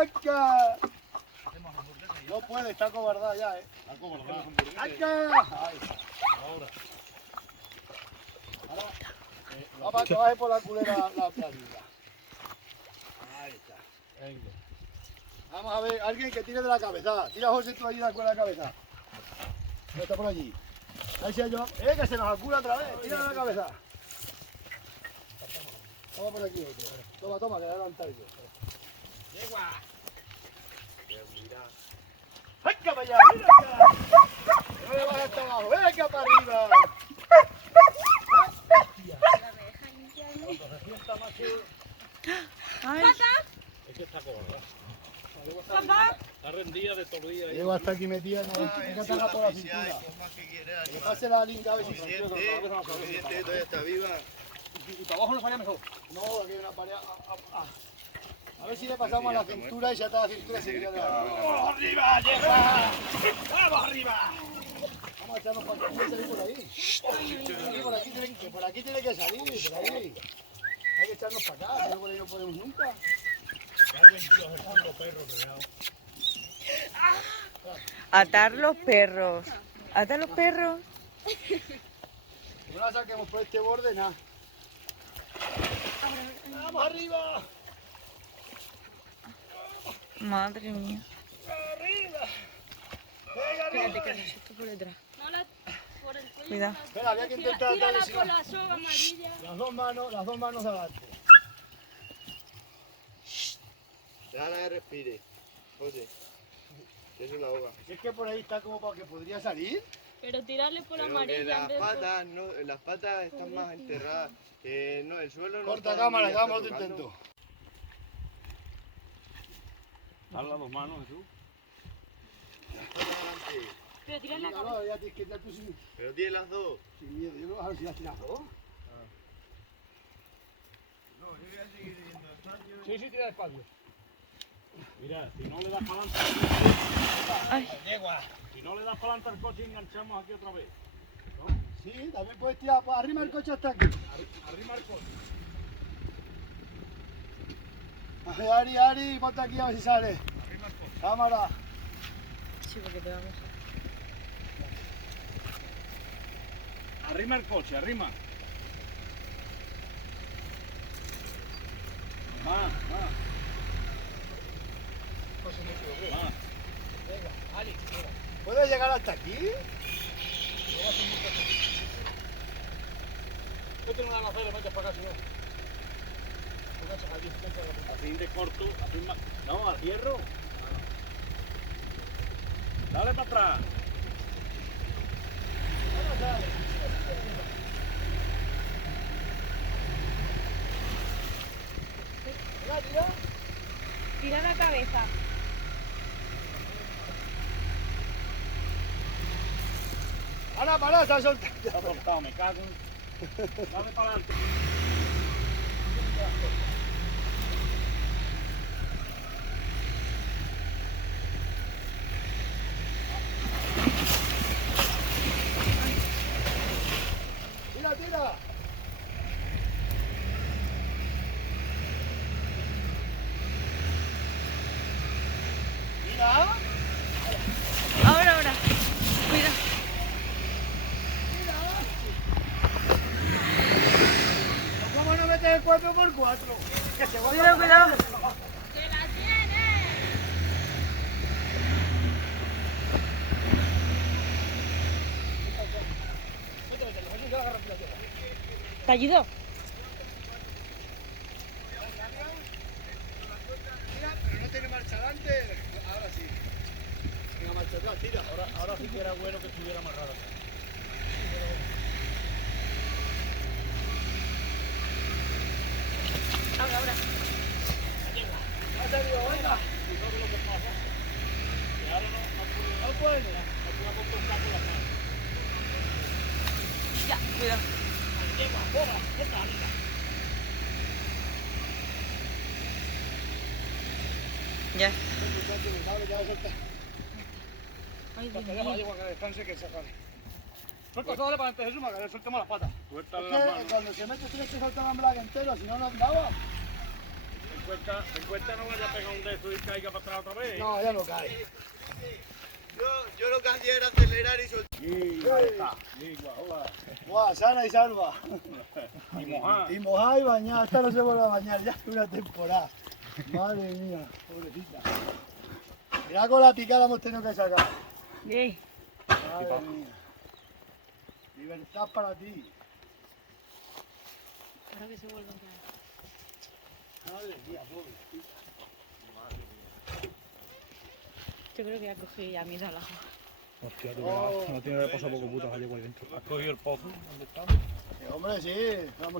¡Acá! No puede, está acobardada ya, Está cobardada. ¡Acá! Ahí. Ahora. Vamos para que baje por la culera la planilla. Ahí está. Venga. Vamos a ver, alguien que tire de la cabeza. Tira José tú ahí de la cabeza. No está por allí. Ahí se yo. Que se nos acula otra vez. Tira de la cabeza. Vamos por aquí otro. Toma, toma, que voy a levantar yo. Yegua. ¡Venga para allá! ¡Mira acá! No le bajes hasta abajo. ¡Venga para arriba! Cuando se sienta más que... Ay, Es que está cobardada. papá. Está rendida de todo el día. Llego hasta aquí metida. No me carga por la cintura. Que pase la linda a ver si se Suficiente, todavía está viva. Y para abajo no salía mejor. No, aquí hay una pared. A ver si le pasamos a la cintura y ya está la cintura se queda de la... ¡Vamos arriba, Yegua! ¡Vamos arriba! Vamos a echarnos para aquí, salir por ahí. Por aquí tiene que salir, por ahí. Hay que echarnos para acá, si no por ahí no podemos nunca. Cago en Dios, el puto perro regado. Atar los perros. Atar los perros. No la saquemos por este borde, nada. ¡Vamos arriba! Madre mía. ¡Arriba! ¡Venga, arriba! Esto por detrás. No la, por el cuello. Cuidado. Espera, había que intentar Tírala atarle por la soga amarilla. las dos manos de adelante. Déjala que respire. José. Que eso la ahoga. Si es que por ahí está como para que podría salir. Pero tirarle por la Pero que amarilla. en las vez por- patas, no, las patas están más enterradas. No, el suelo no Corta está cámara, ni que hagamos otro tocando. intento. Dale las dos manos, Jesús. Pero tirarle la cabeza. Claro, ya tienes que estar tú Pero tiene las dos. sin miedo. Yo no voy a ver si las tiras dos. Sí, sí, tira despacio. Mira, si no le das para adelante... Ay. Yegua. Si no le das para adelante al coche, enganchamos aquí otra vez. Sí, también puedes tirar. Pues arrima el coche hasta aquí. Arrima el coche. Ari, ponte aquí a ver si sale. Arrima el coche. Cámara. Sí, porque te vamos a... Arrima el coche, arrima. Más. ¿Puedes llegar hasta aquí? Vete una lanzada y le metes para acá, si no. Así de corto, así más. No, a hierro. Dale para atrás. Tira. Tira la cabeza. Para, se ha soltado. Está soltado, me cago en... Dale para adelante. Tira. Mira. Ahora. Cuidado. ¿Cómo no metes el 4x4? Que se Cuidado. ¡Que la tiene! ¿Te ayudó? Pero no tiene marcha adelante. Ahora sí. Venga, marcha atrás, tira. Ahora sí que era bueno que estuviera amarrada. Ahora. Ha salido, venga. ¿Tú sabes lo que pasa? Que ahora no No puede. podemos contar con las manos. Ya, cuidado. Ya. Muchacho, dale, ya suelta. Ay, Dios Deja la mío. yegua que descanse, que se acabe. Suelta, dale para adelante, Jesús, para que le soltemos las patas. Suéltale Es las que manos. cuando se mete tienes que soltar el embrague entero, si no, no andaba. 50 no vaya a pegar un de eso y caiga para atrás otra vez. No, ya no cae. Yo lo que hacía era acelerar y soltar. Ahí está. Igual, Guau, sana y salva. y mojar. Y mojar y bañar, esta no se vuelve a bañar ya una temporada. Madre mía, pobrecita. Mirá con la picada hemos tenido que sacar. Bien. Madre mía. Libertad para ti. Ahora que se vuelva a caer. Madre mía, pobre. Yo creo que ya cogí ya miedo al agua. Hostia, Oh. no tiene que pasar poco putas allí por dentro. ¿Has cogido el pozo? ¿Dónde está? Hombre, sí, vamos a